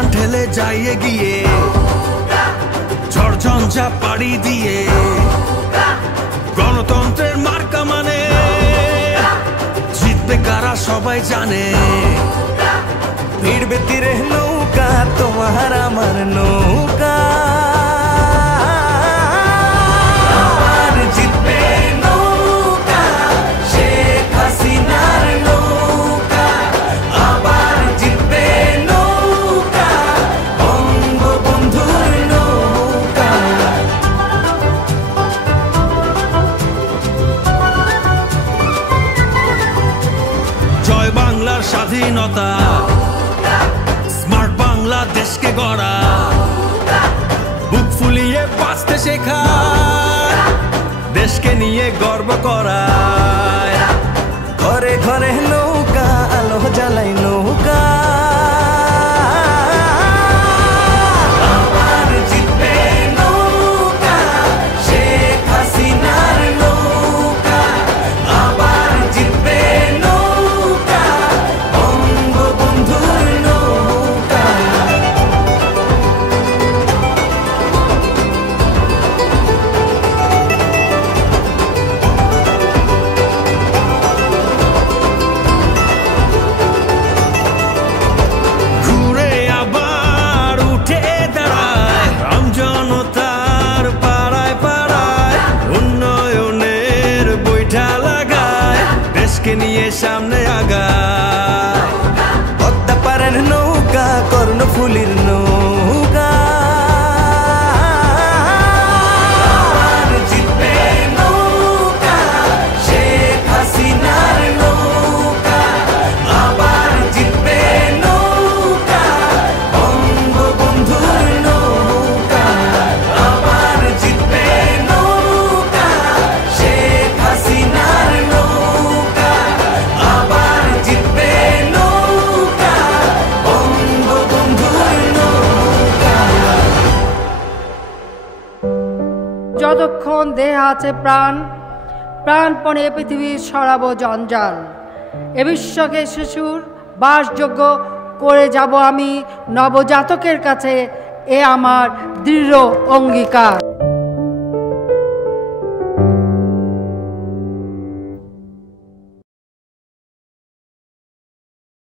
প্রাণ ঢেলে যাই এগিয়ে, ঝড়ঝঞ্ঝা পাড়ি দিয়ে গণতন্ত্রের মার্কা মানে জিতবে কারা সবাই জানে। ভিড়বে তীরে নৌকা তোমার আমার নৌকা, আবার জিতবে নৌকা শেখ হাসিনার নৌকা, আবার জিতবে নৌকা বঙ্গবন্ধুর নৌকা। জয় বাংলার স্বাধীনতা, স্মার্ট বাংলাদেশকে গড়া, বুক ফুলিয়ে বাঁচতে শেখা, দেশকে নিয়ে গর্ব করা। ঘরে ঘরে নৌকা আলো জ্বালাই নৌকা, আবার জিতবে নৌকা শেখ হাসিনার নৌকা, আবার জিতবে নৌকা বঙ্গবন্ধুর নৌকা। ঘুরে আবার উঠে দাঁড়ায় আমজনতার পাড়ায় পাড়ায়, উন্নয়নের বৈঠা লাগায়, দেশকে নিয়ে সামনে আগায়। পদ্মা পারের নৌকা কর্ণফুলীর নৌকা, আবার জিতবে নৌকা শেখ হাসিনার নৌকা, আবার জিতবে নৌকা বঙ্গবন্ধুর নৌকা, আবার জিতবে নৌকা শেখ হাসিনার নৌকা, আবার জিতবে নৌকা বঙ্গবন্ধুর নৌকা। যতক্ষণ দেহে আছে প্রাণ, প্রাণপণে পৃথিবীর সরাবো জঞ্জাল। এ বিশ্বকে শিশুর বাসযোগ্য করে যাব আমি নবজাতকের কাছে, এ আমার দৃঢ় অঙ্গীকার।